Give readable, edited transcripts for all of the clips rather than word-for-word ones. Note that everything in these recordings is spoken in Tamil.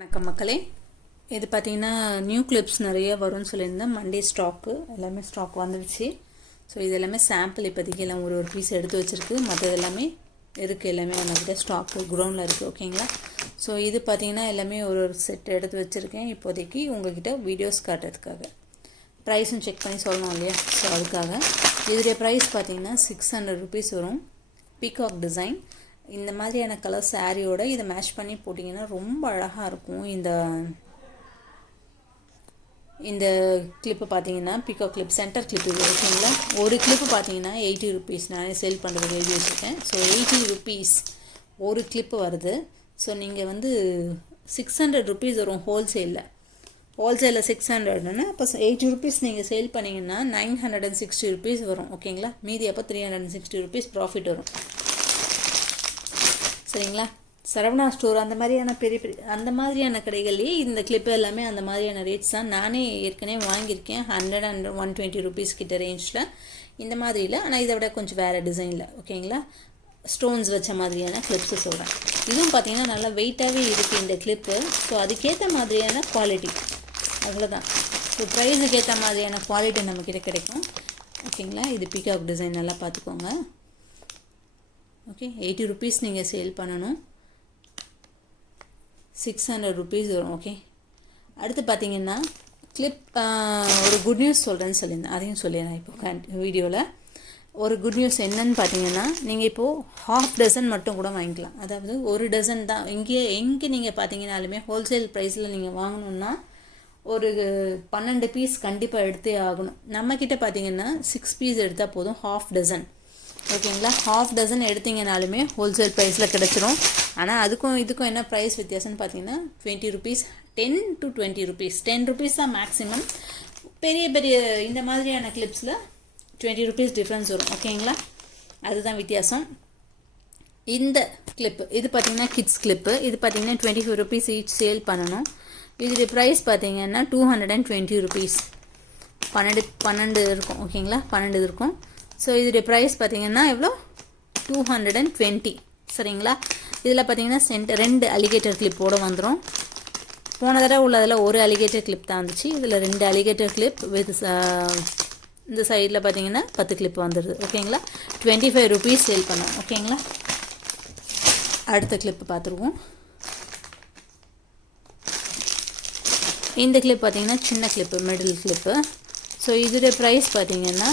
வணக்கம் மக்களே, இது பார்த்தீங்கன்னா நியூ கிளிப்ஸ் நிறைய வரும்னு சொல்லியிருந்தேன். மண்டே ஸ்டாக்கு எல்லாமே ஸ்டாக் வந்துடுச்சு. ஸோ இது எல்லாமே சாம்பிள் இப்போதைக்கு எல்லாம் ஒரு பீஸ் எடுத்து வச்சுருக்கு. மற்றது எல்லாமே இருக்குது, எல்லாமே நம்மக்கிட்ட ஸ்டாக்கு குடோனில் இருக்குது. ஓகேங்களா? ஸோ இது பார்த்தீங்கன்னா எல்லாமே ஒரு செட் எடுத்து வச்சுருக்கேன் இப்போதைக்கு உங்கள்கிட்ட வீடியோஸ் காட்டுறதுக்காக. ப்ரைஸும் செக் பண்ணி சொல்லணும் இல்லையா? ஸோ அதுக்காக இதோடைய ப்ரைஸ் பார்த்தீங்கன்னா 600 rupees வரும். பீகாக் டிசைன் இந்த மாதிரியான கலர் சாரியோட இதை மேட்ச் பண்ணி போட்டிங்கன்னா ரொம்ப அழகாக இருக்கும். இந்த கிளிப்பு பார்த்தீங்கன்னா பீகாக் கிளிப், சென்டர் கிளிப் இது. ஓகேங்களா? ஒரு கிளிப்பு பார்த்தீங்கன்னா 80 rupees. நானே சேல் பண்ணுறது எழுதி வச்சுருக்கேன். ஸோ 80 rupees ஒரு கிளிப்பு வருது. ஸோ நீங்கள் வந்து 600 rupees வரும் ஹோல்சேலில் 600ன்னா அப்போ 80 rupees நீங்கள் சேல் பண்ணிங்கன்னா 960 rupees வரும். ஓகேங்களா? மீதி அப்போ 360 rupees ப்ராஃபிட் வரும். சரிங்களா? சரவணா ஸ்டோர் அந்த மாதிரியான அந்த மாதிரியான கடைகள்லேயே இந்த கிளிப்பு எல்லாமே அந்த மாதிரியான ரேட்ஸ் தான். நானே ஏற்கனவே வாங்கியிருக்கேன் 100 and 120 rupees கிட்ட ரேஞ்சில். இந்த மாதிரியில், ஆனால் இதை விட கொஞ்சம் வேறு டிசைனில். ஓகேங்களா? ஸ்டோன்ஸ் வச்ச மாதிரியான கிளிப்ஸு சொல்கிறேன். இதுவும் பார்த்தீங்கன்னா நல்லா வெயிட்டாகவே இருக்குது இந்த கிளிப்பு. ஸோ அதுக்கேற்ற மாதிரியான குவாலிட்டி, அவ்வளோதான். ஸோ ப்ரைஸுக்கு ஏற்ற மாதிரியான குவாலிட்டி நம்மக்கிட்ட கிடைக்கும். ஓகேங்களா? இது பீகாக் டிசைன் நல்லா பார்த்துக்கோங்க. ஓகே, 80 rupees நீங்கள் சேல் பண்ணணும். 600 rupees வரும். ஓகே, அடுத்து பார்த்தீங்கன்னா கிளிப் ஒரு குட் நியூஸ் சொல்கிறேன்னு சொல்லியிருந்தேன், அதையும் சொல்லிடுறேன் இப்போ வீடியோவில். ஒரு குட் நியூஸ் என்னன்னு பார்த்தீங்கன்னா, நீங்கள் இப்போது ½ dozen மட்டும் கூட வாங்கிக்கலாம். அதாவது ஒரு டசன் தான். எங்கே நீங்கள் பார்த்தீங்கன்னாலுமே ஹோல்சேல் ப்ரைஸில் நீங்கள் வாங்கணுன்னா ஒரு 12 பீஸ் கண்டிப்பாக எடுத்தே ஆகணும். நம்மக்கிட்ட பார்த்தீங்கன்னா 6 பீஸ் எடுத்தால் போதும், ½ dozen. ஓகேங்களா? ½ dozen எடுத்தீங்கனாலுமே ஹோல்சேல் ப்ரைஸில் கிடச்சிரும். ஆனால் அதுக்கும் இதுக்கும் என்ன ப்ரைஸ் வித்தியாசம்னு பார்த்தீங்கன்னா 20 rupees, 10 to 20 rupees. 10 rupees தான் மேக்ஸிமம். பெரிய இந்த மாதிரியான கிளிப்ஸில் 20 rupees டிஃப்ரென்ஸ் வரும். ஓகேங்களா? அதுதான் வித்தியாசம். இந்த கிளிப்பு இது பார்த்தீங்கன்னா கிட்ஸ் கிளிப்பு. இது பார்த்தீங்கன்னா 25 rupees ஈச் சேல் பண்ணணும். இதோடைய ப்ரைஸ் பார்த்தீங்கன்னா 220 rupees. 12 இருக்கும். ஓகேங்களா? 12 இருக்கும். ஸோ இதோடைய ப்ரைஸ் பார்த்தீங்கன்னா எவ்வளோ? 220. சரிங்களா? இதில் பார்த்தீங்கன்னா 2 அலிகேட்டர் கிளிப்போடு வந்துடும். போன தடவை உள்ளதில் ஒரு அலிகேட்டர் கிளிப் தான் வந்துச்சு. இதில் 2 அலிகேட்டர் கிளிப் வித் இந்த சைடில் பார்த்தீங்கன்னா 10 கிளிப் வந்துடுது. ஓகேங்களா? 25 rupees சேல் பண்ணோம். ஓகேங்களா? அடுத்த கிளிப்பு பார்த்துருவோம். இந்த கிளிப் பார்த்தீங்கன்னா சின்ன கிளிப்பு, மிடில் கிளிப்பு. ஸோ இதோடைய ப்ரைஸ் பார்த்தீங்கன்னா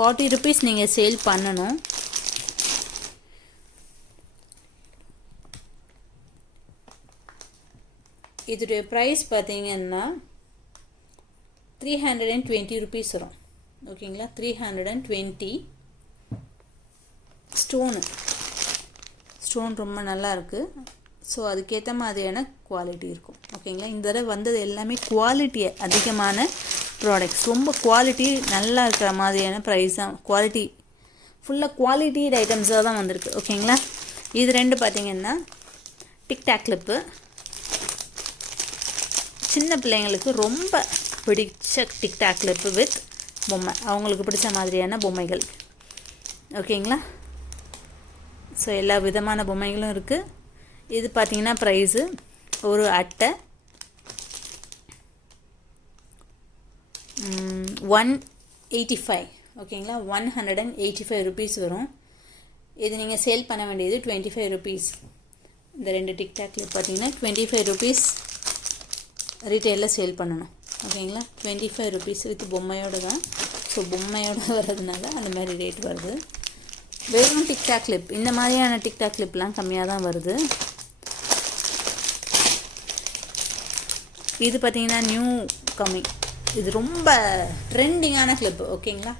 40 rupees நீங்கள் சேல் பண்ணணும். இதோடைய ப்ரைஸ் பார்த்தீங்கன்னா 320 rupees வரும். ஓகேங்களா? 320. ஸ்டோன் ரொம்ப நல்லா இருக்குது. ஸோ அதுக்கேற்ற மாதிரியான குவாலிட்டி இருக்கும். ஓகேங்களா? இந்த தடவை வந்தது எல்லாமே குவாலிட்டி அதிகமான ப்ராடக்ட்ஸ், ரொம்ப குவாலிட்டி நல்லா இருக்கிற மாதிரியான ப்ரைஸ் தான். குவாலிட்டி ஃபுல்லாக குவாலிட்டிட் ஐட்டம்ஸாக தான் வந்திருக்கு. ஓகேங்களா? இது 2 பார்த்தீங்கன்னா டிக்டாக் கிளிப்பு. சின்ன பிள்ளைங்களுக்கு ரொம்ப பிடிச்ச டிக்டாக் கிளிப்பு வித் பொம்மை, அவங்களுக்கு பிடிச்ச மாதிரியான பொம்மைகள். ஓகேங்களா? ஸோ எல்லா விதமான பொம்மைகளும் இருக்குது. இது பார்த்தீங்கன்னா ப்ரைஸு ஒரு அட்டை 185. ஓகேங்களா? 185 rupees வரும். இது நீங்கள் சேல் பண்ண வேண்டியது 25 rupees. இந்த 2 டிக்டாக் கிளிப் பார்த்தீங்கன்னா 25 rupees ரீட்டெயிலில் சேல் பண்ணணும். ஓகேங்களா? 25 rupees வித் பொம்மையோடு தான். ஸோ பொம்மையோடு வர்றதுனால அந்த மாதிரி ரேட் வருது. வெறும் டிக்டாக் கிளிப், இந்த மாதிரியான டிக்டாக் கிளிப்லாம் கம்மியாக தான் வருது. இது பார்த்தீங்கன்னா நியூ கம்மிங். இது ரொம்ப ட்ரெண்டிங்கான கிளிப்பு. ஓகேங்களா?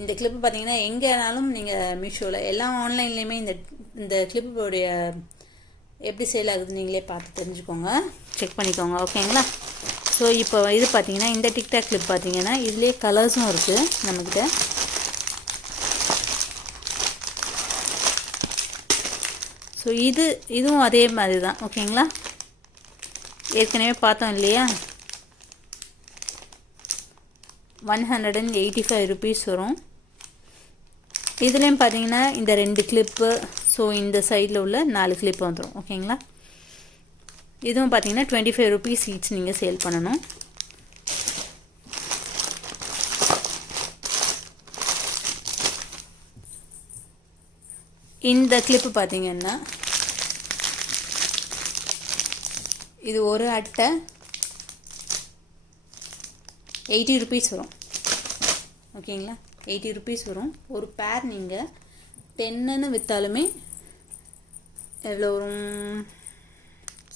இந்த கிளிப்பு பார்த்தீங்கன்னா எங்கேனாலும் நீங்கள் மீஷோவில் எல்லா ஆன்லைன்லேயுமே இந்த கிளிப்புடைய எப்படி சேல் ஆகுது நீங்களே பார்த்து தெரிஞ்சுக்கோங்க, செக் பண்ணிக்கோங்க. ஓகேங்களா? ஸோ இப்போ இது பார்த்தீங்கன்னா இந்த டிக்டாக் கிளிப் பார்த்தீங்கன்னா இதுலேயே கலர்ஸும் இருக்குது நம்மக்கிட்ட. ஸோ இதுவும் அதே மாதிரி தான். ஓகேங்களா? ஏற்கனவே பார்த்தோம் இல்லையா? 185 rupees வரும். இதுலேயும் பார்த்தீங்கன்னா இந்த 2 கிளிப்பு. ஸோ இந்த சைடில் உள்ள 4 கிளிப்பு வந்துடும். ஓகேங்களா? இதுவும் பார்த்தீங்கன்னா 25 rupees ஈச் நீங்கள் சேல் பண்ணணும். இந்த கிளிப்பு பார்த்தீங்கன்னா இது ஒரு அட்டை 80 rupees வரும். ஓகேங்களா, 80 rupees வரும். ஒரு பேர் நீங்கள் 10ன்னு விற்றாலுமே எவ்வளோ வரும்?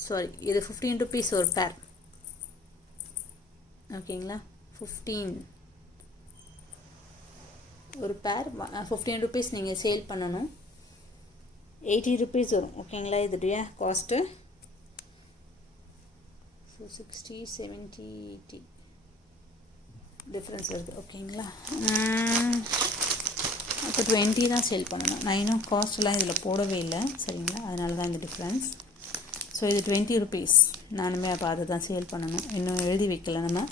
சாரி, இது 15 rupees ஒரு பேர். ஓகேங்களா, 15 ஒரு பேர் 15 rupees நீங்கள் சேல் பண்ணணும். 80 rupees வரும். ஓகேங்களா, இதோடைய காஸ்ட்டு. ஸோ 60, 70, 80 டிஃப்ரென்ஸ் வருது. ஓகேங்களா, அப்போ 20 தான் சேல் பண்ணணும். நான் இன்னும் காஸ்ட்லாம் இதில் போடவே இல்லை. சரிங்களா, அதனால தான் இந்த டிஃப்ரென்ஸ். ஸோ இது 20 rupees. நானுமே அப்போ அதை தான் சேல் பண்ணணும். இன்னும் எழுதி வைக்கல நம்ம.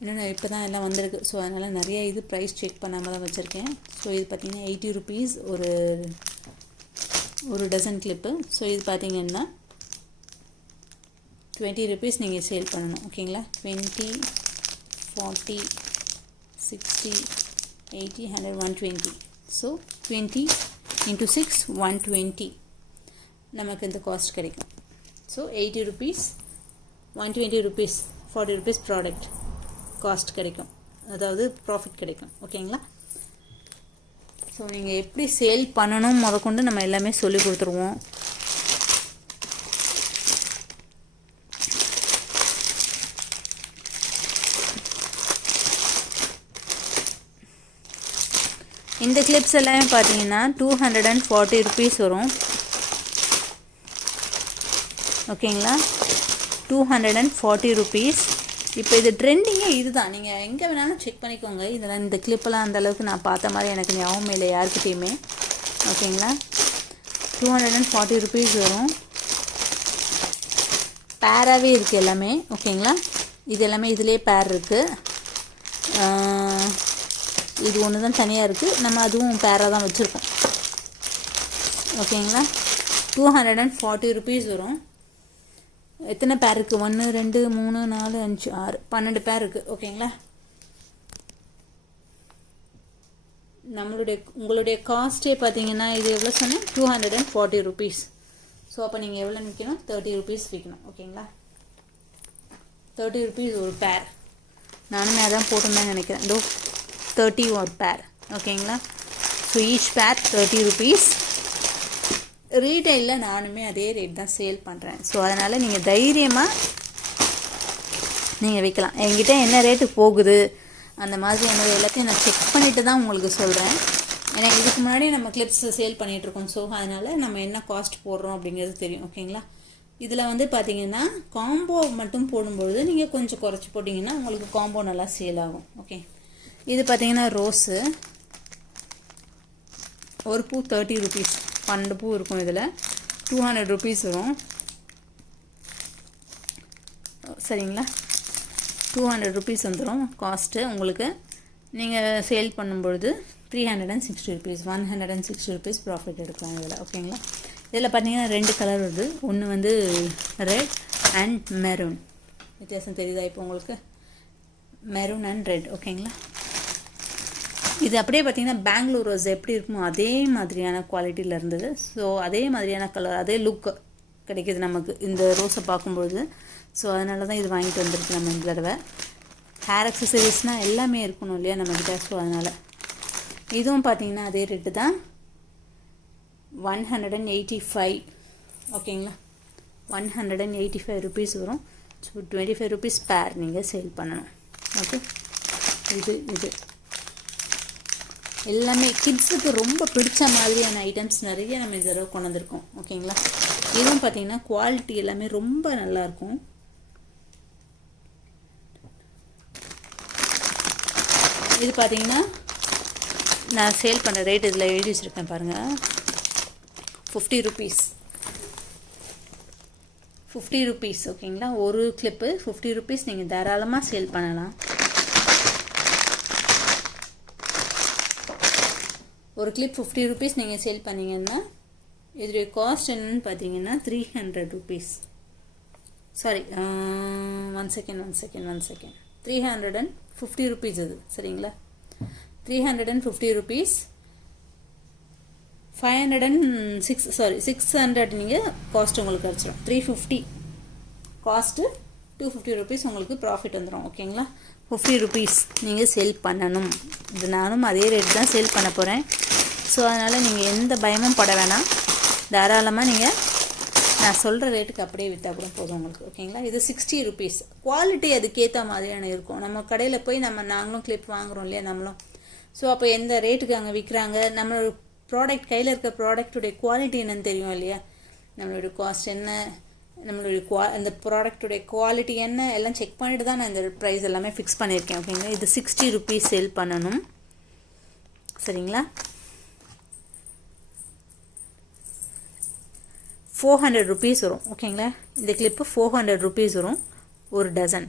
இன்னொன்று இப்போ தான் எல்லாம் வந்திருக்கு. ஸோ அதனால் நிறைய இது ப்ரைஸ் செக் பண்ணாமல் தான் வச்சுருக்கேன். ஸோ இது பார்த்திங்கன்னா 80 rupees ஒரு டசன் கிளிப்பு. ஸோ இது பார்த்திங்கன்னா 20 rupees நீங்கள் சேல் பண்ணணும். ஓகேங்களா, 20, 40, 60, 80, 100, 120. ஸோ 20 × 6, 120 நமக்கு இந்த காஸ்ட் கிடைக்கும். So 80 rupees, 120 rupees, 40 rupees product cost கிடைக்கும், அதாவது ப்ராஃபிட் கிடைக்கும். ஓகேங்களா, ஸோ நீங்கள் எப்படி சேல் பண்ணணும் முதற்கொண்டு நம்ம எல்லாமே சொல்லி கொடுத்துருவோம். இந்த கிளிப்ஸ் எல்லாமே பார்த்தீங்கன்னா 240 rupees வரும். ஓகேங்களா, 240 rupees. இப்போ இது ட்ரெண்டிங்கே இது தான். நீங்கள் எங்கே வேணாலும் செக் பண்ணிக்கோங்க. இதெல்லாம் இந்த கிளிப்பெல்லாம் அந்தளவுக்கு நான் பார்த்த மாதிரி எனக்கு ஞாபகம் இல்லை யாருக்கிட்டையுமே. ஓகேங்களா, 240 rupees வரும். பேராகவே இருக்குது எல்லாமே. ஓகேங்களா, இது எல்லாமே இதிலே பேர் இருக்குது. இது ஒன்று தான் தனியாக இருக்குது. நம்ம அதுவும் பேராக தான் வச்சுருக்கோம். ஓகேங்களா, 240 rupees வரும். எத்தனை பேர் இருக்குது? 1, 2, 3, 4, 5, 6, 12 பேர் இருக்குது. ஓகேங்களா, உங்களுடைய காஸ்ட்டே பார்த்தீங்கன்னா இது எவ்வளோ சொன்னேன்? 240 rupees. ஸோ அப்போ நீங்கள் எவ்வளோ விற்கணும்? 30 rupees விற்கணும். ஓகேங்களா, 30 rupees ஒரு பேர். நானுமே அதான் போட்டிருந்தேன்னு நினைக்கிறேன். 30 ஒரு பேர். ஓகேங்களா, ஸோ ஈச் பேர் 30 rupees. ரீட்டைலில் நானுமே அதே ரேட் தான் சேல் பண்ணுறேன். ஸோ அதனால் நீங்கள் தைரியமாக நீங்கள் விற்கலாம். என்கிட்ட என்ன ரேட்டு போகுது அந்த மாதிரி என்னோட எல்லாத்தையும் நான் செக் பண்ணிவிட்டு தான் உங்களுக்கு சொல்கிறேன். ஏன்னா இதுக்கு முன்னாடி நம்ம கிளிப்ஸ் சேல் பண்ணிகிட்ருக்கோம். ஸோ அதனால் நம்ம என்ன காஸ்ட் போடுறோம் அப்படிங்கிறது தெரியும். ஓகேங்களா, இதில் வந்து பார்த்திங்கன்னா காம்போ மட்டும் போடும்பொழுது நீங்கள் கொஞ்சம் குறைச்சி போட்டிங்கன்னா உங்களுக்கு காம்போ நல்லா சேல் ஆகும். ஓகே, இது பார்த்திங்கன்னா ரோஸு ஒரு பூ 30 rupees. 12 பூ இருக்கும். இதில் 200 rupees வரும். சரிங்களா, 200 rupees வந்துடும் காஸ்ட்டு உங்களுக்கு. நீங்கள் சேல் பண்ணும்பொழுது 360 rupees, 160 rupees ப்ராஃபிட் எடுக்கலாம் இதில். ஓகேங்களா, இதில் பார்த்தீங்கன்னா 2 கலர் வருது. ஒன்று வந்து ரெட் அண்ட் மெரூன். வித்தியாசம் தெரியுதா இப்போ உங்களுக்கு? Maroon and red. ஓகேங்களா, இது அப்படியே பார்த்திங்கன்னா பெங்களூர் ரோஸ் எப்படி இருக்குமோ அதே மாதிரியான குவாலிட்டியில் இருந்தது. ஸோ அதே மாதிரியான கலர், அதே லுக் கிடைக்கிது நமக்கு இந்த ரோஸை பார்க்கும்பொழுது. ஸோ அதனால தான் இது வாங்கிட்டு வந்துருக்கு நம்ம இந்த தடவை. ஹேர் அக்சசரிஸ்னால் எல்லாமே இருக்கணும் இல்லையா நம்மக்கிட்ட. ஸோ அதனால் இதுவும் பார்த்திங்கன்னா அதே ரேட்டு தான், 185. ஓகேங்களா, 185 rupees வரும். ஸோ 25 rupees பேர் நீங்கள் சேல் பண்ணணும். ஓகே, இது எல்லாமே கிட்ஸுக்கு ரொம்ப பிடிச்ச மாதிரியான ஐட்டம்ஸ் நிறைய நம்ம இந்த தடவை கொண்டு வந்திருக்கோம். ஓகேங்களா, இதுவும் பார்த்தீங்கன்னா குவாலிட்டி எல்லாமே ரொம்ப நல்லாயிருக்கும். இது பார்த்தீங்கன்னா நான் சேல் பண்ணுற ரேட் இதில் எழுதி வச்சுருக்கேன் பாருங்கள், 50 rupees. 50 rupees. ஓகேங்களா, ஒரு கிளிப்பு 50 rupees. நீங்கள் தாராளமாக சேல் பண்ணலாம். ஒரு கிளிப் 50 rupees நீங்கள் சேல் பண்ணிங்கன்னா இதோடைய காஸ்ட் என்னன்னு பார்த்தீங்கன்னா 300 rupees. Sorry, one second 350 rupees இது, சரிங்களா? 350 ருபீஸ், 600 நீங்கள் காஸ்ட் உங்களுக்கு கிடச்சிடும். 350 காஸ்ட்டு, 250 ருபீஸ் உங்களுக்கு ப்ராஃபிட் வந்துடும். ஓகேங்களா? 50 ருபீஸ் நீங்கள் சேல் பண்ணணும். இது நானும் அதே ரேட் தான் சேல் பண்ண போகிறேன். ஸோ அதனால் நீங்கள் எந்த பயமும் பட வேணாம். தாராளமாக நீங்கள் நான் சொல்கிற ரேட்டுக்கு அப்படியே விற்றா கூட போதும் உங்களுக்கு. ஓகேங்களா? இது 60 ருபீஸ். குவாலிட்டி அதுக்கேற்ற மாதிரியான இருக்கும். நம்ம கடையில் போய் நாங்களும் கிளிப் வாங்குகிறோம் இல்லையா நம்மளும். ஸோ அப்போ எந்த ரேட்டுக்கு அங்கே விற்கிறாங்க, நம்மளோட ப்ராடக்ட் கையில் இருக்க ப்ராடக்ட்டுடைய குவாலிட்டி என்னன்னு தெரியும் இல்லையா? நம்மளுடைய காஸ்ட் என்ன, நம்மளுடைய அந்த ப்ராடக்ட்டுடைய குவாலிட்டி என்ன, எல்லாம் செக் பண்ணிட்டு தான் நான் இந்த ப்ரைஸ் எல்லாமே ஃபிக்ஸ் பண்ணியிருக்கேன். ஓகேங்களா? இது 60 ருபீஸ் சேல் பண்ணணும். சரிங்களா? 400 ருபீஸ் வரும். ஓகேங்களா? இந்த கிளிப்பு 400 ருபீஸ் வரும் ஒரு டசன்.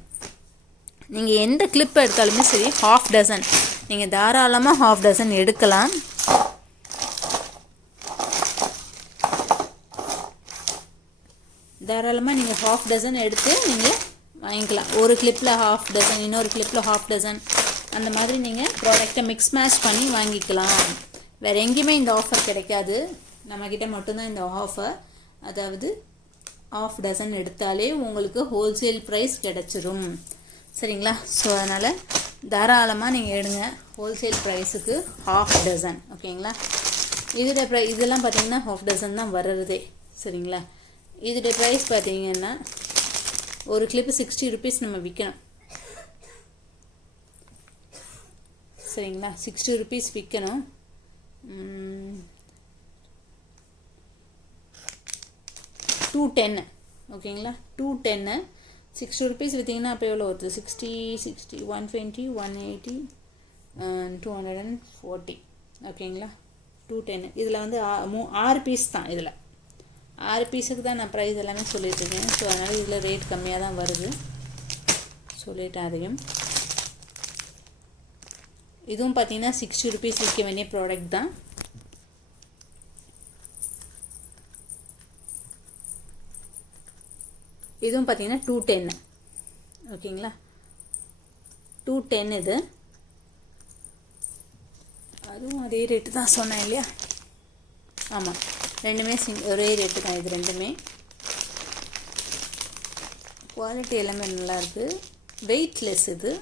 நீங்கள் எந்த கிளிப் எடுத்தாலுமே சரி, ½ டசன் நீங்கள் தாராளமாக ½ டசன் எடுக்கலாம். தாராளமாக நீங்கள் ½ டசன் எடுத்து நீங்கள் வாங்கிக்கலாம். ஒரு கிளிப்பில் ½ டசன், இன்னொரு கிளிப்பில் ½ டசன், அந்த மாதிரி நீங்கள் ப்ராடக்டை மிக்ஸ் மேட்ச் பண்ணி வாங்கிக்கலாம். வேறு எங்கேயுமே இந்த ஆஃபர் கிடைக்காது, நம்மக்கிட்ட மட்டும்தான் இந்த ஆஃபர். அதாவது ½ டசன் எடுத்தாலே உங்களுக்கு ஹோல்சேல் ப்ரைஸ் கிடச்சிரும். சரிங்களா? ஸோ அதனால் தாராளமாக நீங்கள் எடுங்க ஹோல்சேல் ப்ரைஸுக்கு ½ டசன். ஓகேங்களா? இதெல்லாம் பார்த்தீங்கன்னா ½ டசன் தான் வர்றதே. சரிங்களா? இதோடைய ப்ரைஸ் பார்த்தீங்கன்னா ஒரு கிளிப்பு 60 ருபீஸ் நம்ம விற்கணும். சரிங்களா? 60 ருபீஸ் விற்கணும். 210. ஓகேங்களா? 210 60 ருபீஸ் விற்றீங்கன்னா அப்போ எவ்வளோ வருது? 60 120 180 240. ஓகேங்களா? 210. இதில் வந்து 6 பீஸ் தான். இதில் 6 பீஸுக்கு தான் நான் ப்ரைஸ் எல்லாமே சொல்லிட்டுருக்கேன். ஸோ அதனால் இதில் ரேட் கம்மியாக தான் வருது, சொல்லிட்டேன் அதையும். இதுவும் பார்த்தீங்கன்னா 60 ருபீஸ் விற்க வேண்டிய ப்ராடக்ட் தான். இதுவும் பார்த்தீங்கன்னா 210. ஓகேங்களா? 210 இது. அதுவும் அதே ரேட்டு தான் சொன்னேன் இல்லையா? ஆமாம், ரெண்டுமே ஒரே ரேட்டு தான். இது ரெண்டுமே குவாலிட்டி எல்லாமே நல்லாயிருக்கு. வெயிட்லெஸ் இது.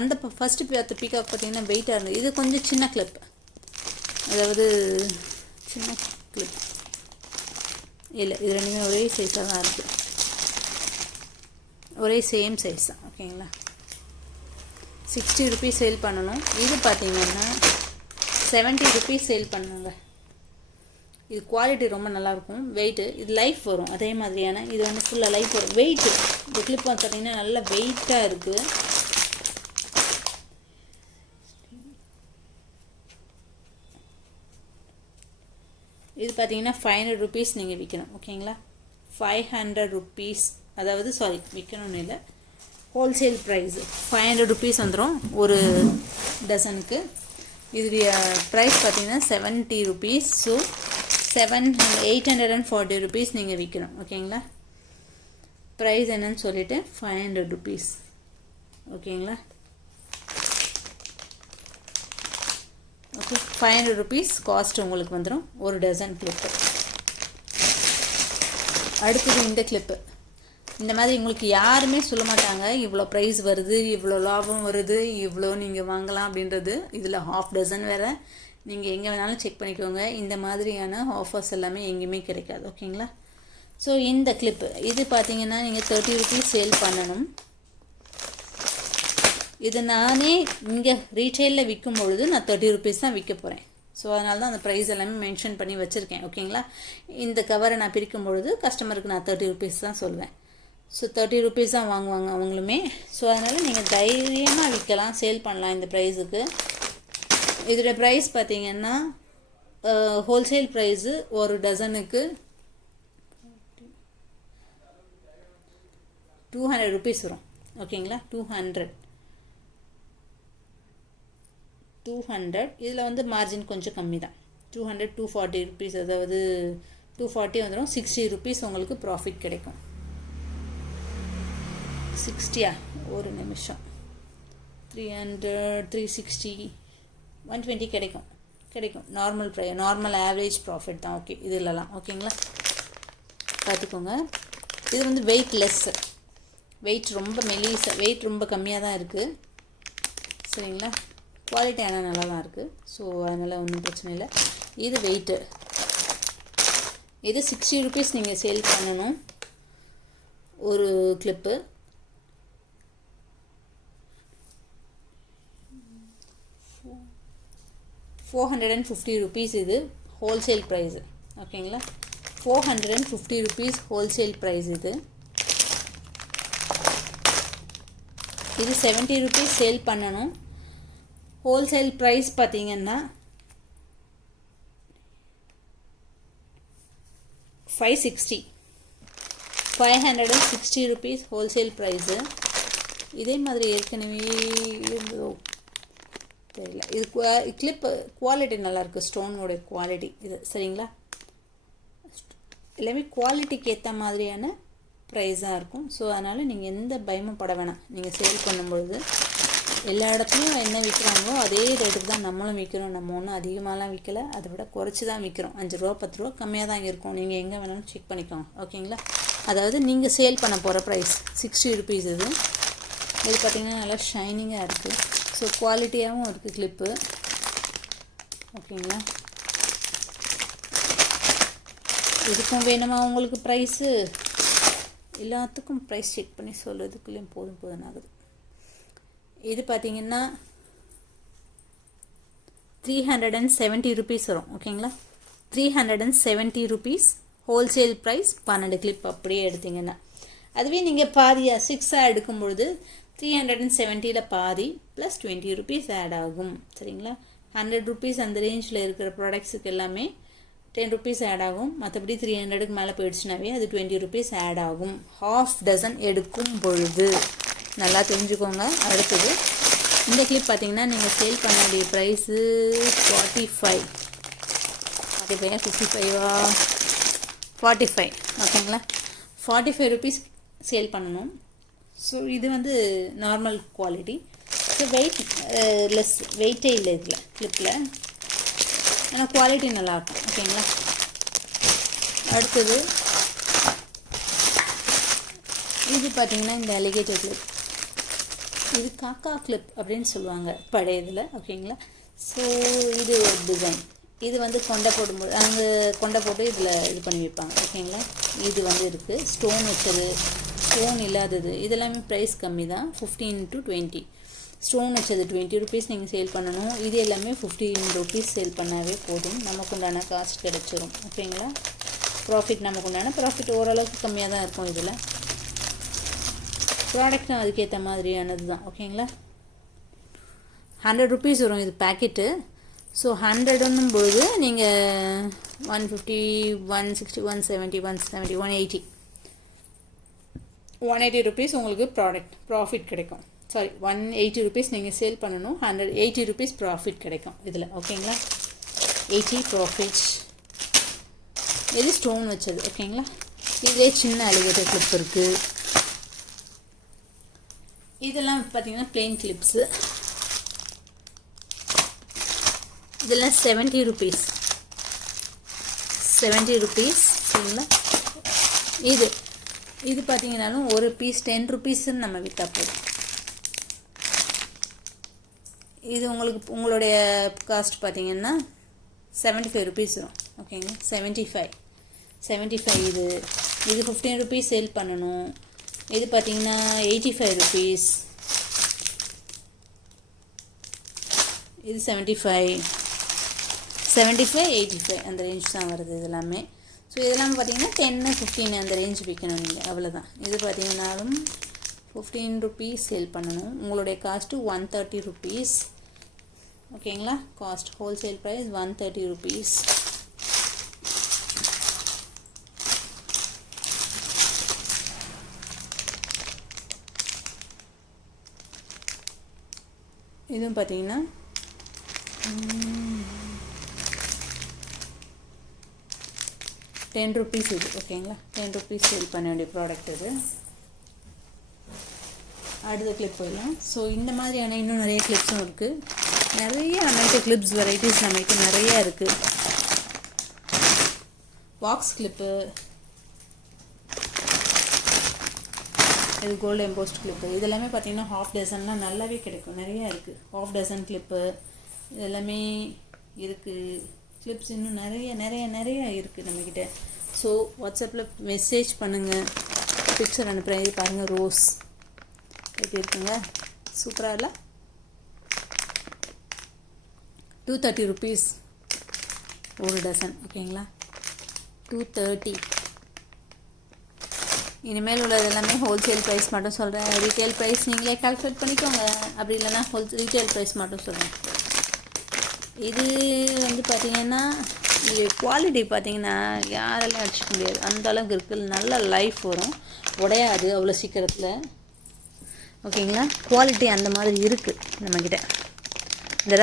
அந்த ஃபஸ்ட்டு பார்த்து பீகாக் பார்த்தீங்கன்னா வெயிட்டாக இருந்தது. இது கொஞ்சம் சின்ன கிளிப், அதாவது சின்ன கிளிப் இல்லை. இது ரெண்டுமே ஒரே சைஸாக தான் இருக்குது, ஒரே சேம் சைஸ் தான். ஓகேங்களா? 60 ருபீஸ் சேல் பண்ணணும். இது பார்த்தீங்கன்னா 70 ருபீஸ் சேல் பண்ணுங்க. இது குவாலிட்டி ரொம்ப நல்லாயிருக்கும். வெயிட்டு இது லைஃப் வரும் அதே மாதிரியான. இது வந்து ஃபுல்லாக லைஃப் வரும். வெயிட்டு இந்த கிளிப் பார்த்தீங்கன்னா நல்லா வெயிட்டாக இருக்குது. இது பார்த்தீங்கன்னா 500 ருபீஸ் நீங்கள் விற்கணும். ஓகேங்களா? 500 ருபீஸ், அதாவது சாரி விற்கணும்னு இல்லை, ஹோல்சேல் ப்ரைஸு 500 ருபீஸ் வந்துடும் ஒரு டசனுக்கு. இதுடைய ப்ரைஸ் பார்த்தீங்கன்னா 70 ருபீஸ். ஸோ 840 ருபீஸ் நீங்கள் விற்கணும். ஓகேங்களா? ப்ரைஸ் என்னன்னு சொல்லிவிட்டு 500 ருபீஸ். ஓகேங்களா? ஓகே, 500 ருபீஸ் காஸ்ட் உங்களுக்கு வந்துடும் ஒரு டசன் கிளிப்பு. அடுத்தது இந்த கிளிப்பு. இந்த மாதிரி உங்களுக்கு யாருமே சொல்ல மாட்டாங்க இவ்வளோ ப்ரைஸ் வருது, இவ்வளோ லாபம் வருது, இவ்வளோ நீங்கள் வாங்கலாம் அப்படின்றது. இதில் ½ டசன் வேறு. நீங்கள் எங்கே வேணாலும் செக் பண்ணிக்கோங்க. இந்த மாதிரியான ஆஃபர்ஸ் எல்லாமே எங்கேயுமே கிடைக்காது. ஓகேங்களா? ஸோ இந்த கிளிப்பு இது பார்த்தீங்கன்னா நீங்கள் 30 ருபீஸ் சேல் பண்ணணும். இது நானே இங்கே ரீட்டைலில் விற்கும் பொழுது நான் 30 ருபீஸ் தான் விற்க போகிறேன். ஸோ அதனால தான் அந்த ப்ரைஸ் எல்லாமே மென்ஷன் பண்ணி வச்சுருக்கேன். ஓகேங்களா? இந்த கவரை நான் பிரிக்கும் பொழுது கஸ்டமருக்கு நான் 30 ருபீஸ் தான் சொல்வேன். ஸோ 30 ருபீஸ் தான் வாங்குவாங்க அவங்களுமே. ஸோ அதனால் நீங்கள் தைரியமாக விற்கலாம், சேல் பண்ணலாம் இந்த ப்ரைஸுக்கு. இதோட ப்ரைஸ் பார்த்தீங்கன்னா ஹோல்சேல் ப்ரைஸு ஒரு டசனுக்கு 200 ருபீஸ் வரும். ஓகேங்களா? 200. இதில் வந்து மார்ஜின் கொஞ்சம் கம்மி தான். 200 240 ருபீஸ், அதாவது 240 வந்துடும். 60 rupees உங்களுக்கு ப்ராஃபிட் கிடைக்கும். 60 ஒரு நிமிஷம் 300 360 120 கிடைக்கும். நார்மல் ஆவரேஜ் ப்ராஃபிட் தான். ஓகே, இதுலலாம் ஓகேங்களா, பார்த்துக்கோங்க. இது வந்து வெயிட் ரொம்ப வெயிட் ரொம்ப கம்மியாக தான் இருக்குது. சரிங்களா, குவாலிட்டி ஆனால் நல்லா தான் இருக்குது. ஸோ அதனால் ஒன்றும் பிரச்சனை இல்லை. இது வெயிட்டு, இது 60 rupees நீங்கள் சேல் பண்ணணும் ஒரு கிளிப்பு. ₹450 இது ஹோல்சேல் ப்ரைஸு. ஓகேங்களா, 450 rupees ஹோல்சேல் ப்ரைஸ். இது 70 rupees சேல் பண்ணணும். ஹோல்சேல் ப்ரைஸ் பார்த்தீங்கன்னா 560 rupees ஹோல்சேல் ப்ரைஸு. இதே மாதிரி ஏற்கனவே தெரியல. இது கிளிப்பு குவாலிட்டி நல்லாயிருக்கு, ஸ்டோனோட குவாலிட்டி இது. சரிங்களா, எல்லாமே குவாலிட்டிக்கு ஏற்ற மாதிரியான ப்ரைஸாக இருக்கும். ஸோ அதனால் நீங்கள் எந்த பயமும் பட வேணாம். நீங்கள் சேல் பண்ணும்பொழுது எல்லா இடத்துலையும் என்ன விற்கிறாங்களோ அதே ரேட்டுக்கு தான் நம்மளும் விற்கிறோம். நம்ம ஒன்றும் அதிகமாகலாம் விற்கலை, அதை விட குறைச்சி தான் விற்கிறோம். ₹5 ₹10 கம்மியாக தான் இருக்கும். நீங்கள் எங்கே வேணாலும் செக் பண்ணிக்கோங்க. ஓகேங்களா, அதாவது நீங்கள் சேல் பண்ண போகிற ப்ரைஸ் 60 rupees. இது பார்த்திங்கன்னா நல்லா ஷைனிங்காக இருக்குது. ஸோ குவாலிட்டியாகவும் இருக்குது கிளிப்பு. ஓகேங்களா, இதுக்கும் வேணுமா உங்களுக்கு ப்ரைஸு? எல்லாத்துக்கும் ப்ரைஸ் செக் பண்ணி சொல்கிறதுக்குள்ளேயும் போதும் ஆகுது. இது பார்த்திங்கன்னா 370 rupees வரும். ஓகேங்களா, 370 rupees ஹோல்சேல் ப்ரைஸ். 12 கிளிப் அப்படியே எடுத்திங்கன்னா. அதுவே நீங்கள் பாதியாக 6ஆக எடுக்கும்பொழுது 370 பாதி ப்ளஸ் 20 rupees ஆட் ஆகும். சரிங்களா, 100 rupees அந்த ரேஞ்சில் இருக்கிற ப்ராடக்ட்ஸுக்கு எல்லாமே 10 rupees ஆட் ஆகும். மற்றபடி 300க்கு மேலே போயிடுச்சுனாவே அது 20 rupees ஆட் ஆகும். ½ டசன் எடுக்கும் பொழுது நல்லா தெரிஞ்சுக்கோங்க. அடுத்தது இந்த கிளிப் பார்த்தீங்கன்னா நீங்கள் சேல் பண்ண வேண்டிய ப்ரைஸு 45 45 ஓகேங்களா, 45 rupees சேல் பண்ணணும். ஸோ இது வந்து நார்மல் குவாலிட்டி. ஸோ வெயிட்டே இல்லை இதில் கிளிப்பில், ஆனால் குவாலிட்டி நல்லாயிருக்கும். ஓகேங்களா, அடுத்தது இது பார்த்திங்கன்னா இந்த அலிகேட்டர் கிளிப். இது காக்கா கிளிப் அப்படின்னு சொல்லுவாங்க பழைய இதில். ஓகேங்களா, ஸோ இது ஒரு டிசைன். இது வந்து கொண்டை போடும்போது அங்கே கொண்டை போட்டு இதில் இது பண்ணி வைப்பாங்க. ஓகேங்களா, இது வந்து இருக்குது ஸ்டோன் வச்சது, ஸ்டோன் இல்லாதது. இதெல்லாமே ப்ரைஸ் கம்மி தான், 15 to 20. ஸ்டோன் வச்சது 20 rupees நீங்கள் சேல் பண்ணணும். இது எல்லாமே 15 rupees சேல் பண்ணாவே போதும், நமக்கு உண்டான காஸ்ட் கிடச்சிரும். ஓகேங்களா, நமக்கு உண்டான ப்ராஃபிட் ஓரளவுக்கு கம்மியாக தான் இருக்கும். இதில் ப்ராடக்ட்டும் அதுக்கேற்ற மாதிரியானது தான். ஓகேங்களா, 100 rupees வரும் இது பேக்கெட்டு. ஸோ 100ன்னும் பொழுது நீங்கள் 150 160 170 170 180 rupees உங்களுக்கு ப்ராஃபிட் கிடைக்கும். சாரி, 180 rupees நீங்கள் சேல் பண்ணணும், 180 rupees ப்ராஃபிட் கிடைக்கும் இதில். ஓகேங்களா, 80 ப்ராஃபிட். இது ஸ்டோன் வச்சது. ஓகேங்களா, இதே சின்ன அலிகேட்டர் கிளிப் இருக்குது. இதெல்லாம் பார்த்தீங்கன்னா பிளெயின் கிளிப்ஸு. இதெல்லாம் 70 rupees. சரிங்களா, இது பார்த்தீங்கன்னாலும் ஒரு பீஸ் 10 rupeesன்னு நம்ம விற்றா போதும். இது உங்களுடைய காஸ்ட் பார்த்தீங்கன்னா 75 rupees வரும். ஓகேங்களா, 75 இது 15 rupees சேல் பண்ணணும். இது பார்த்தீங்கன்னா 85 rupees. இது 75 85 அந்த ரேஞ்ச் தான் வருது இது எல்லாமே. ஸோ இதெல்லாம் பார்த்தீங்கன்னா 10 15 அந்த ரேஞ்ச் விற்கணும் நீங்கள், அவ்வளோதான். இது பார்த்தீங்கன்னாலும் 15 rupees சேல் பண்ணணும். உங்களுடைய காஸ்ட்டு 130 rupees. ஓகேங்களா, காஸ்ட் ஹோல்சேல் ப்ரைஸ் 130 rupees. இதுவும் பார்த்தீங்கன்னா 10 rupees இது ஓகேங்களா. 10 rupees சேல் பண்ண வேண்டிய ப்ராடக்ட் இது. அடுத்த கிளிப் போயிடலாம். ஸோ இந்த மாதிரியான இன்னும் நிறைய கிளிப்ஸும் இருக்குது. நிறைய நம்மகிட்ட கிளிப்ஸ் வெரைட்டிஸ் நம்மகிட்ட நிறையா இருக்குது. பாக்ஸ் கிளிப்பு, இது கோல்டு எம்போஸ்ட் கிளிப்பு, இதெல்லாமே பார்த்தீங்கன்னா ஹாஃப் டசன்லாம் நல்லாவே கிடைக்கும். நிறையா இருக்குது. ஹாஃப் டசன் கிளிப்பு இதெல்லாமே இருக்குது. கிளிப்ஸ் இன்னும் நிறைய இருக்குது நம்மக்கிட்ட. ஸோ வாட்ஸ்அப்பில் மெசேஜ் பண்ணுங்கள், பிக்சர் அனுப்புகிறேன். இது பாருங்கள், ரோஸ் எப்படி இருக்குங்க, சூப்பராக இல்லை? 230 rupees ஒரு டசன் ஓகேங்களா. 230. இனிமேல் உள்ளது எல்லாமே ஹோல்சேல் ப்ரைஸ் மட்டும் சொல்கிறேன். ரீட்டைல் ப்ரைஸ் நீங்களே கால்குலேட் பண்ணிக்கோங்க. அப்படி இல்லைன்னா ரீட்டைல் ப்ரைஸ் மட்டும் சொல்கிறேன். இது வந்து பார்த்திங்கன்னா இது குவாலிட்டி பார்த்திங்கன்னா யாரெல்லாம் அடிச்சுக்க முடியாது, அந்த அளவுக்கு இருக்குது. நல்ல லைஃப் வரும், உடையாது அவ்வளோ சீக்கிரத்தில் ஓகேங்களா. குவாலிட்டி அந்த மாதிரி இருக்குது நம்மக்கிட்ட. இந்த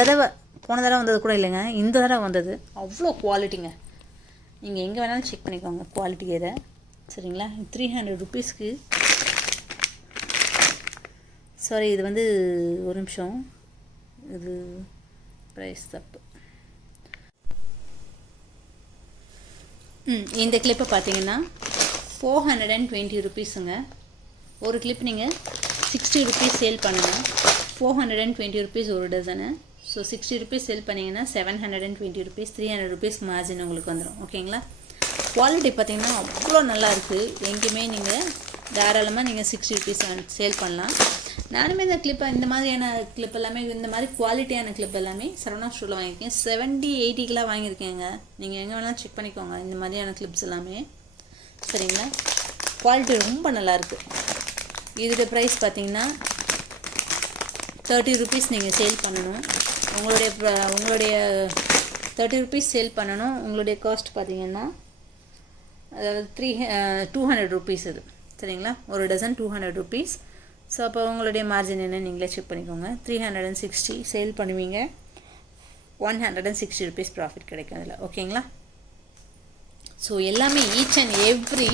தடவை போன தடவை வந்தது கூட இல்லைங்க, இந்த தடவை வந்தது அவ்வளோ குவாலிட்டிங்க. நீங்கள் எங்கே வேணாலும் செக் பண்ணிக்கோங்க குவாலிட்டி இதை, சரிங்களா. 300 rupeesக்கு. சாரி, இது வந்து ஒரு நிமிஷம், இது ப்ரைஸ் தப்பு. இந்த கிளிப்பை பார்த்தீங்கன்னா 420 rupeesங்க. ஒரு கிளிப் நீங்கள் 60 rupees சேல் பண்ணணும். 420 rupees ஒரு டசனு. ஸோ 60 rupees சேல் பண்ணிங்கன்னா 720 rupees, 300 rupees மார்ஜின் உங்களுக்கு வந்துடும் ஓகேங்களா. குவாலிட்டி பார்த்திங்கன்னா அவ்வளோ நல்லா இருக்குது. எங்கேயுமே நீங்கள் தாராளமாக நீங்கள் 60 rupees சேல் பண்ணலாம். நானுமே இந்த இந்த மாதிரியான கிளிப் எல்லாமே, இந்த மாதிரி குவாலிட்டியான கிளிப் எல்லாமே சரவணா ஸ்டோரில் வாங்கியிருக்கேன். 70-80 வாங்கியிருக்கேங்க. நீங்கள் எங்கே வேணாலும் செக் பண்ணிக்கோங்க இந்த மாதிரியான கிளிப்ஸ் எல்லாமே, சரிங்களா. குவாலிட்டி ரொம்ப நல்லாயிருக்கு. இதோட ப்ரைஸ் பார்த்திங்கன்னா 30 rupees நீங்கள் சேல் பண்ணணும். உங்களுடைய 30 rupees சேல் பண்ணணும். உங்களுடைய காஸ்ட் பார்த்திங்கன்னா அதாவது 200 rupees இது, சரிங்களா. ஒரு டசன் 200 rupees. ஸோ அப்போ உங்களுடைய மார்ஜின் என்ன நீங்களே செக் பண்ணிக்கோங்க. 360 சேல் பண்ணுவீங்க, 160 rupees ப்ராஃபிட் கிடைக்கும் அதில் ஓகேங்களா. ஸோ எல்லாமே ஈச் அண்ட் எவ்ரி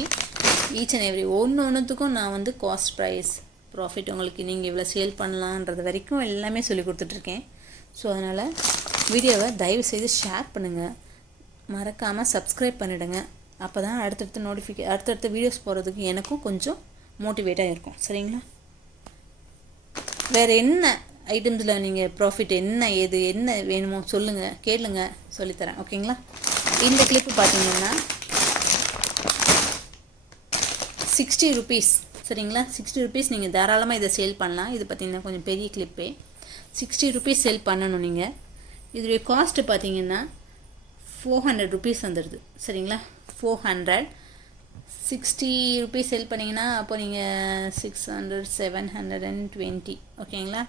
ஒன்றுத்துக்கும் நான் வந்து காஸ்ட் ப்ரைஸ் ப்ராஃபிட் உங்களுக்கு நீங்கள் இவ்வளோ சேல் பண்ணலான்றது வரைக்கும் எல்லாமே சொல்லி கொடுத்துட்ருக்கேன். ஸோ அதனால் வீடியோவை தயவுசெய்து ஷேர் பண்ணுங்கள், மறக்காமல் சப்ஸ்கிரைப் பண்ணிவிடுங்க. அப்போ தான் அடுத்தடுத்த வீடியோஸ் போகிறதுக்கு எனக்கும் கொஞ்சம் மோட்டிவேட்டாக இருக்கும், சரிங்களா. வேறு என்ன ஐட்டம்ஸில் நீங்கள் ப்ராஃபிட் என்ன வேணுமோ சொல்லுங்கள், கேளுங்க, சொல்லித்தரேன் ஓகேங்களா. இந்த கிளிப்பு பார்த்தீங்கன்னா 60 rupees, சரிங்களா. 60 rupees நீங்கள் தாராளமாக இதை சேல் பண்ணலாம். இது பார்த்திங்கன்னா கொஞ்சம் பெரிய கிளிப்பே. 60 rupees சேல் பண்ணணும் நீங்கள். இதோடைய காஸ்ட்டு பார்த்தீங்கன்னா 400 rupees வந்துடுது, சரிங்களா. 460 rupees சேல் பண்ணிங்கன்னா அப்போ நீங்கள் 600, 720 ஓகேங்களா.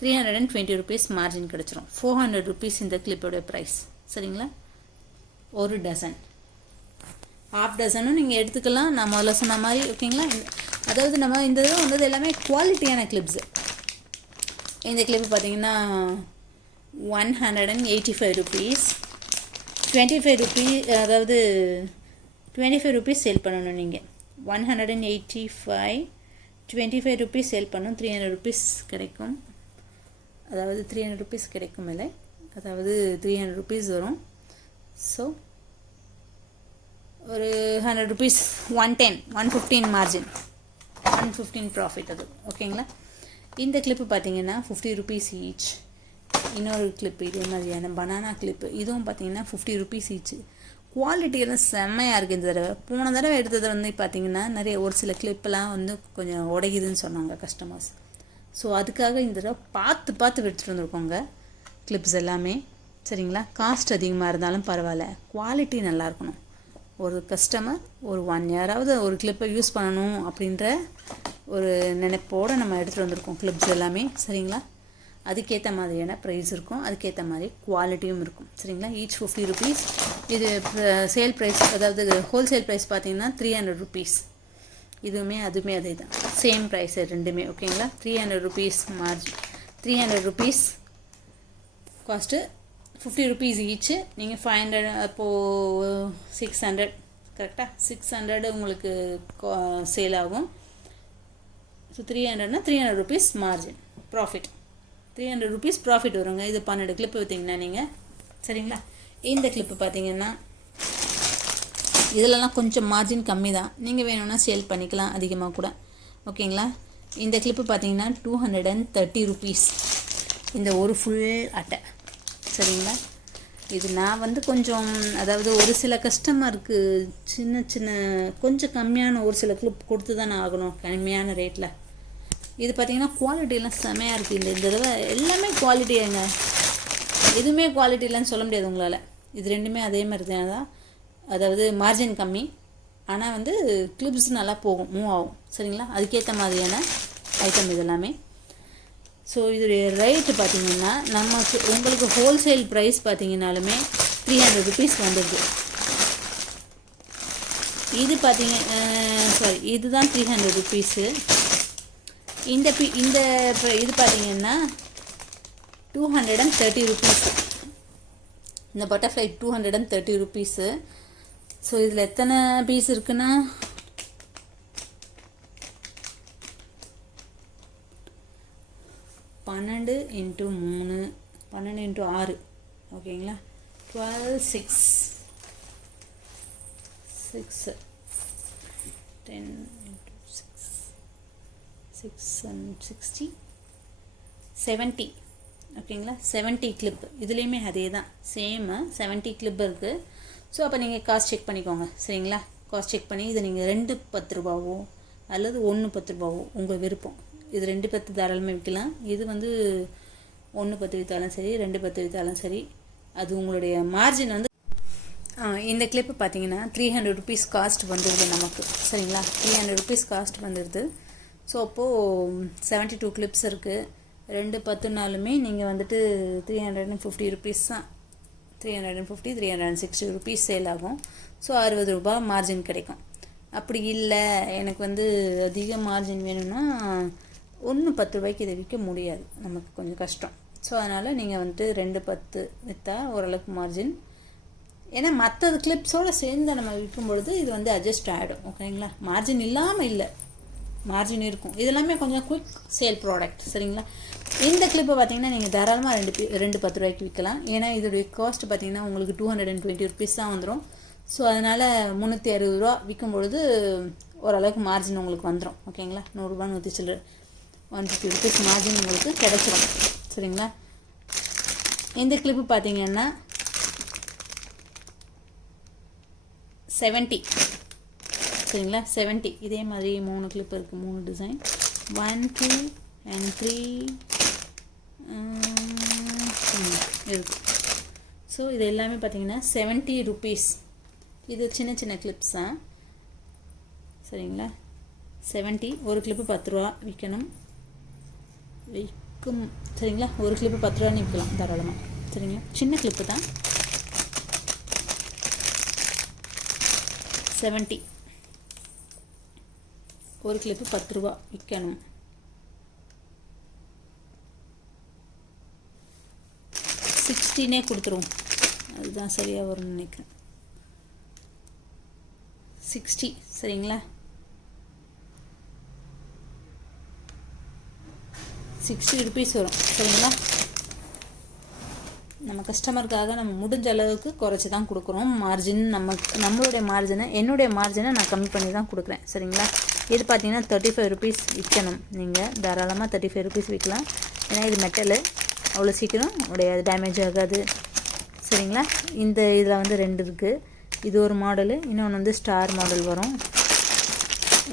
320 rupees மார்ஜின் கிடச்சிரும். 400 rupees இந்த கிளிப்போட ப்ரைஸ், சரிங்களா. ஒரு டசன், ஹாஃப் டசனும் நீங்கள் எடுத்துக்கலாம். நான் முதல்ல சொன்ன மாதிரி ஓகேங்களா. அதாவது நம்ம இந்த தடவை வந்தது எல்லாமே குவாலிட்டியான கிளிப்ஸு. இந்த கிளிப்பு பார்த்தீங்கன்னா 185 rupees, 25 rupees, அதாவது 25 rupees சேல் பண்ணணும் நீங்கள். 185, 25 rupees சேல் பண்ணணும். 300 rupees கிடைக்கும், அதாவது 300 rupees கிடைக்கும் இல்லை, அதாவது 300 rupees வரும். ஸோ ஒரு 100 rupees, 115 மார்ஜின், 115 ப்ராஃபிட் அது ஓகேங்களா. இந்த கிளிப்பு பார்த்தீங்கன்னா 50 rupees ஈச். இன்னொரு கிளிப்பு இதே மாதிரியான பனானா கிளிப்பு, இதுவும் பார்த்தீங்கன்னா 50 rupees ஈச். குவாலிட்டியெல்லாம் செம்மையாக இருக்குது. இந்த தடவை போன தடவை எடுத்தது வந்து பார்த்திங்கன்னா நிறைய ஒரு சில கிளிப்பெல்லாம் வந்து கொஞ்சம் உடையுதுன்னு சொன்னாங்க கஸ்டமர்ஸ். ஸோ அதுக்காக இந்த தடவை பார்த்து எடுத்துகிட்டு வந்துருக்கோங்க கிளிப்ஸ் எல்லாமே, சரிங்களா. காஸ்ட் அதிகமாக இருந்தாலும் பரவாயில்ல, குவாலிட்டி நல்லா இருக்கணும். ஒரு கஸ்டமர் ஒரு 1 year-ஆவது ஒரு கிளிப்பை யூஸ் பண்ணணும் அப்படின்ற ஒரு நினைப்போடு நம்ம எடுத்துகிட்டு வந்திருக்கோம் கிளிப்ஸ் எல்லாமே, சரிங்களா. அதுக்கேற்ற மாதிரியான ப்ரைஸ் இருக்கும், அதுக்கேற்ற மாதிரி குவாலிட்டியும் இருக்கும், சரிங்களா. Each 50 rupees. இது சேல் ப்ரைஸ், அதாவது ஹோல்சேல் ப்ரைஸ் பார்த்தீங்கன்னா 300 rupees. இதுவுமே அதுவுமே அதே தான், சேம் ப்ரைஸ் ரெண்டுமே ஓகேங்களா. 300 rupees margin, 300 rupees cost, 50 rupees each. நீங்கள் 500 அப்போது 600 கரெக்டாக 600 உங்களுக்கு சேல் ஆகும். ஸோ 300னா 300 rupees margin profit, 300 rupees profit வருங்க. இது 12 கிளிப்பு விற்றிங்கன்னா நீங்கள். சரிங்களா? இந்த கிளிப்பு பார்த்தீங்கன்னா இதிலலாம் கொஞ்சம் மார்ஜின் கம்மி தான், நீங்கள் வேணும்னா சேல் பண்ணிக்கலாம் அதிகமாக கூட. ஓகேங்களா? இந்த கிளிப்பு பார்த்தீங்கன்னா 230 rupees இந்த ஒரு ஃபுல் அட்டை. சரிங்களா? இது நான் வந்து கொஞ்சம், அதாவது ஒரு சில கஸ்டமருக்கு சின்ன சின்ன கொஞ்சம் கம்மியான ஒரு சில கிளிப் கொடுத்து தான் ஆகணும் கம்மியான ரேட்டில். இது பார்த்திங்கன்னா குவாலிட்டியெல்லாம் செமையாக இருக்குது. இந்த தடவை எல்லாமே குவாலிட்டியாங்க, எதுவுமே குவாலிட்டி இல்லைன்னு சொல்ல முடியாது உங்களால். இது ரெண்டுமே அதே மாதிரி தான், அதாவது மார்ஜின் கம்மி, ஆனால் வந்து கிளிப்ஸ் நல்லா போகும், மூவ் ஆகும். சரிங்களா? அதுக்கேற்ற மாதிரியான ஐட்டம் இது எல்லாமே. ஸோ இதோடைய ரேட்டு பார்த்திங்கன்னா நமக்கு உங்களுக்கு ஹோல்சேல் ப்ரைஸ் பார்த்திங்கனாலுமே 300 rupees வந்துடுது. இது பார்த்திங்க சாரி இதுதான் 300 rupees. இந்த இது பார்த்திங்கன்னா 230 rupees. இந்த பட்டர்ஃப்ளை 230 rupees. ஸோ இதில் எத்தனை பீஸ் இருக்குன்னா 12 × 3 12 × 6 ஓகேங்களா? 12 6 6 10 × 6 6 and 60 70 ஓகேங்களா? 70 கிளிப். இதுலேயுமே அதே தான், சேம் 70 கிளிப் இருக்குது. ஸோ அப்போ நீங்கள் காஸ்ட் செக் பண்ணிக்கோங்க. சரிங்களா? காஸ்ட் செக் பண்ணி இதை நீங்கள் 2 10 ரூபாவோ அல்லது 1 10 ரூபாவோ உங்கள் விருப்பம். இது 2 10 தாராளமாக விற்கலாம். இது வந்து 1 10 விற்றாலும் சரி, 2 10 விற்றாலும் சரி, அது உங்களுடைய மார்ஜின் வந்து. இந்த கிளிப்பு பார்த்தீங்கன்னா 300 rupees காஸ்ட் வந்துடுது நமக்கு. சரிங்களா? 300 rupees காஸ்ட் வந்துடுது. ஸோ அப்போது 72 கிளிப்ஸ் இருக்குது. 2 10நாலுமே நீங்கள் வந்துட்டு 350 rupees தான், 350 360 rupees சேல் ஆகும். ஸோ 60 ரூபா மார்ஜின் கிடைக்கும். அப்படி இல்லை எனக்கு வந்து அதிக மார்ஜின் வேணும்னா 1 10 ரூபாய்க்கு இதை விற்க முடியாது, நமக்கு கொஞ்சம் கஷ்டம். ஸோ அதனால் நீங்கள் வந்துட்டு 2 10 விற்றா ஓரளவுக்கு மார்ஜின். ஏன்னா மற்றது கிளிப்ஸோடு சேர்ந்து நம்ம விற்கும் பொழுது இது வந்து அட்ஜஸ்ட் ஆகிடும். ஓகேங்களா? மார்ஜின் இல்லாமல் இல்லை, மார்ஜின் இருக்கும். இதெல்லாமே கொஞ்சம் குயிக் சேல் ப்ராடக்ட். சரிங்களா? இந்த கிளிப்பை பார்த்தீங்கன்னா நீங்கள் தாராளமாக 2 10 ரூபாய்க்கு விற்கலாம். ஏன்னா இதோடைய காஸ்ட் பார்த்தீங்கன்னா உங்களுக்கு 220 rupees தான் வந்துடும். ஸோ அதனால் 360 ரூபா விற்கும் பொழுது ஓரளவுக்கு மார்ஜின் உங்களுக்கு வந்துடும். ஓகேங்களா? 100 ரூபா 100 சில்லர் 150 rupees மார்ஜின் உங்களுக்கு கிடைச்சிடும். சரிங்களா? இந்த கிளிப்பு பார்த்தீங்கன்னா 70. சரிங்களா? 70. இதே மாதிரி 3 கிளிப் இருக்குது, 3 டிசைன், 1 2 and 3 இருக்குது. ஸோ இது எல்லாமே பார்த்தீங்கன்னா 70 rupees. இது சின்ன சின்ன கிளிப்ஸ் தான். சரிங்களா? 70. ஒரு கிளிப்பு 10 ரூபா விற்கணும், விற்கும். சரிங்களா? ஒரு கிளிப்பு 10 ரூபான்னு விற்கலாம் தாராளமாக. சரிங்களா? சின்ன கிளிப்பு தான். 70. ஒரு கிளிப்பு 10 ரூபா விற்கணும். 16 கொடுத்துருவோம், அதுதான் சரியாக வரும்னு நினைக்கிறேன். 60. சரிங்களா? 60 rupees வரும். சரிங்களா? நம்ம கஸ்டமருக்காக நம்ம முடிஞ்ச அளவுக்கு குறைச்சி தான் கொடுக்குறோம். மார்ஜின் நம்மளுடைய மார்ஜினை, என்னுடைய மார்ஜினை நான் கம்மி பண்ணி தான் கொடுக்குறேன். சரிங்களா? இது பார்த்தீங்கன்னா 35 rupees விற்கணும். நீங்கள் தாராளமாக 35 rupees விற்கலாம். ஏன்னா இது மெட்டலு, அவ்வளோ சீக்கிரம் உடைய டேமேஜ் ஆகாது. சரிங்களா? இந்த இதில் வந்து 2 இருக்குது. இது ஒரு மாடலு, இன்னொன்று வந்து ஸ்டார் மாடல் வரும்.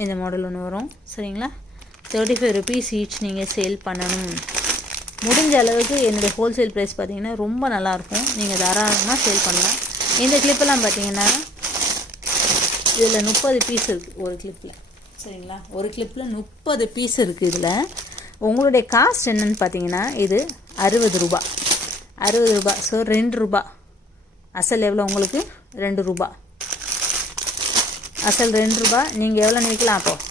இந்த மாடல் ஒன்று வரும். சரிங்களா? 35 rupees ஈச் நீங்கள் சேல் பண்ணணும். முடிஞ்ச அளவுக்கு என்னுடைய ஹோல்சேல் ப்ரைஸ் பார்த்தீங்கன்னா ரொம்ப நல்லாயிருக்கும். நீங்கள் தாராளமாக சேல் பண்ணலாம். இந்த கிளிப்பெல்லாம் பார்த்தீங்கன்னா இதில் 30 பீஸ் இருக்குது ஒரு கிளிப்பில். சரிங்களா? ஒரு கிளிப்பில் 30 பீஸ் இருக்குது. இதில் உங்களுடைய காஸ்ட் என்னன்னு பார்த்தீங்கன்னா இது 60 ரூபா. 60 ரூபா. ஸோ 2 ரூபா அசல். எவ்வளோ உங்களுக்கு? 2 ரூபா அசல். 2 ரூபா. நீங்கள் எவ்வளோ நினைக்கலாம்? அப்போது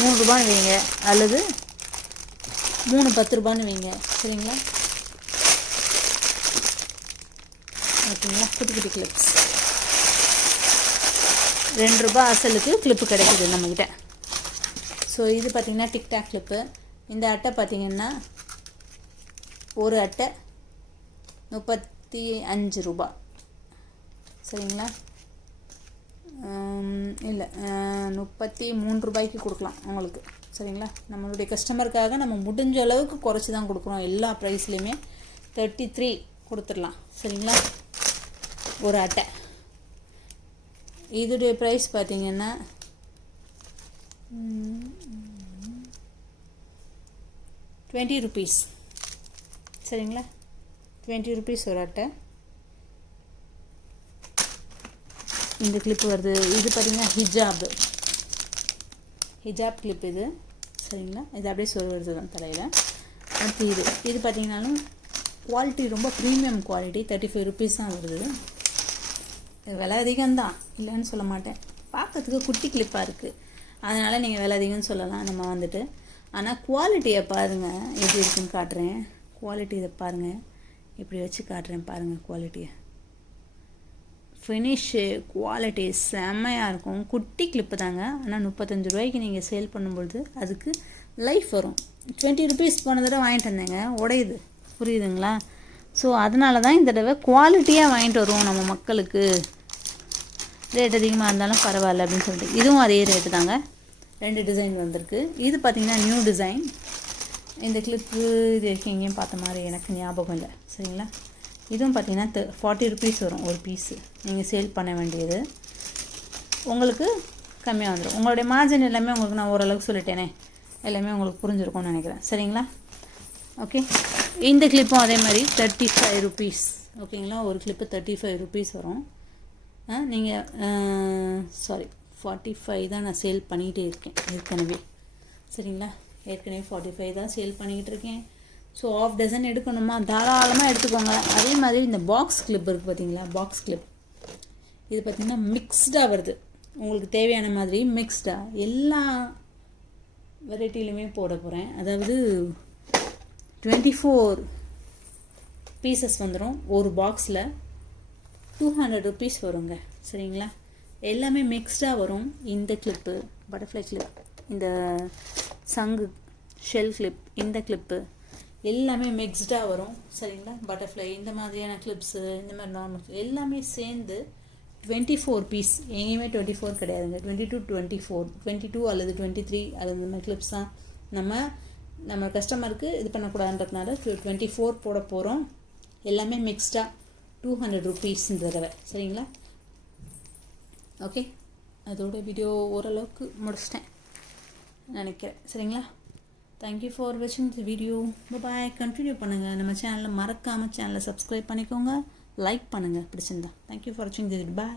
3 ரூபான்னு வைங்க, அல்லது 3 10 ரூபான்னு வைங்க. சரிங்களா? ஓகேங்களா. குட்டி குட்டி கிளிப்ஸ் ₹2 அசலுக்கு கிளிப்பு கிடைக்குது நம்மக்கிட்ட. ஸோ இது பார்த்திங்கன்னா டிக்டாக் கிளிப்பு. இந்த அட்டை பார்த்திங்கன்னா ஒரு அட்டை ₹35. சரிங்களா. இல்லை ₹33 கொடுக்கலாம் உங்களுக்கு. சரிங்களா. நம்மளுடைய கஸ்டமருக்காக நம்ம முடிஞ்ச அளவுக்கு குறைச்சி தான் கொடுக்குறோம். எல்லா ப்ரைஸ்லேயுமே 33 கொடுத்துடலாம். சரிங்களா. ஒரு அட்டை இதோடைய ப்ரைஸ் பார்த்திங்கன்னா ₹20. சரிங்களா. ₹20 ஒரு அட்டை. இந்த கிளிப்பு வருது. இது பார்த்திங்கன்னா ஹிஜாப் கிளிப் இது. சரிங்களா. இது அப்படியே வருது தான் தலையில். அடுத்து இது பார்த்திங்கனாலும் குவாலிட்டி ரொம்ப ப்ரீமியம் குவாலிட்டி. ₹35 தான் வருது. விலை அதிகம்தான், இல்லைன்னு சொல்ல மாட்டேன். பார்க்கறதுக்கு குட்டி கிளிப்பாக இருக்குது, அதனால் நீங்கள் விலை அதிகம்னு சொல்லலாம் நம்ம வந்துட்டு. ஆனால் குவாலிட்டியை பாருங்கள் எப்படி இருக்குன்னு காட்டுறேன். குவாலிட்டி இதை பாருங்கள், இப்படி வச்சு காட்டுறேன் பாருங்கள். குவாலிட்டியை ஃபினிஷு குவாலிட்டி செம்மையாக இருக்கும். குட்டி கிளிப்பு தாங்க. ஆனால் ₹35 நீங்கள் சேல் பண்ணும்பொழுது அதுக்கு லைஃப் வரும். ₹20 போன தடவை வாங்கிட்டு வந்தேங்க, உடையுது. புரியுதுங்களா. ஸோ அதனால தான் இந்த தடவை குவாலிட்டியாக வாங்கிட்டு வருவோம் நம்ம மக்களுக்கு. ரேட் அதிகமாக இருந்தாலும் பரவாயில்ல அப்படின்னு சொல்லிட்டு இதுவும் அதே ரேட்டு தாங்க. 2 டிசைன் வந்திருக்கு. இது பார்த்திங்கன்னா நியூ டிசைன். இந்த கிளிப்பு இது வரைக்கும் எங்கேயும் பார்த்த மாதிரி எனக்கு ஞாபகம் இல்லை. சரிங்களா. இதுவும் பார்த்திங்கன்னா ₹40 வரும் ஒரு பீஸு. நீங்கள் சேல் பண்ண வேண்டியது உங்களுக்கு கம்மியாக வந்துடும். உங்களுடைய மார்ஜின் எல்லாமே உங்களுக்கு நான் ஓரளவுக்கு சொல்லிட்டேனே, எல்லாமே உங்களுக்கு புரிஞ்சிருக்கும்னு நினைக்கிறேன். சரிங்களா. ஓகே. இந்த கிளிப்பும் அதே மாதிரி ₹35. ஓகேங்களா. ஒரு கிளிப்பு ₹35 வரும். நீங்கள் 45 தான் நான் சேல் பண்ணிகிட்டே இருக்கேன் ஏற்கனவே. சரிங்களா. ஏற்கனவே 45 தான் சேல் பண்ணிக்கிட்டு இருக்கேன். ஸோ ஆஃப் டசன் எடுக்கணுமா தாராளமாக எடுத்துக்கோங்க. அதே மாதிரி இந்த பாக்ஸ் கிளிப் இருக்குது பார்த்தீங்களா. பாக்ஸ் கிளிப் இது பார்த்திங்கன்னா மிக்ஸ்டாக வருது. உங்களுக்கு தேவையான மாதிரி மிக்ஸ்டாக எல்லா வெரைட்டிலையுமே போட போகிறேன். அதாவது 24 பீசஸ் வந்துடும் ஒரு பாக்ஸில். ₹200 வருங்க. சரிங்களா. எல்லாமே மிக்ஸ்டாக வரும். இந்த கிளிப்பு பட்டர்ஃப்ளை கிளிப், இந்த சங்கு ஷெல் கிளிப், இந்த கிளிப்பு எல்லாமே மிக்ஸ்டாக வரும். சரிங்களா. பட்டர்ஃப்ளை இந்த மாதிரியான கிளிப்ஸு, இந்த மாதிரி நார்மல் எல்லாமே சேர்ந்து 24 பீஸ். எங்கேயுமே 24 கிடையாதுங்க. 22, 24, 22 அல்லது 23 அல்லது இந்த மாதிரி கிளிப்ஸ் தான் நம்ம கஸ்டமருக்கு இது பண்ணக்கூடாதுன்றதுனால 24 போட போகிறோம். எல்லாமே மிக்ஸ்டாக ₹200 இந்த தடவை. சரிங்களா. ஓகே. அதோட வீடியோ ஓரளவுக்கு முடிச்சிட்டேன் நினைக்கிறேன். சரிங்களா. தேங்க்யூ ஃபார் வாட்சிங் தி வீடியோ. பாய். கண்டினியூ பண்ணுங்கள். நம்ம சேனலில் மறக்காமல் சேனலை சப்ஸ்கிரைப் பண்ணிக்கோங்க, லைக் பண்ணுங்கள் பிடிச்சிருந்தா. தேங்க்யூ ஃபார் வாட்சிங் தி வீடியோ. பாய்.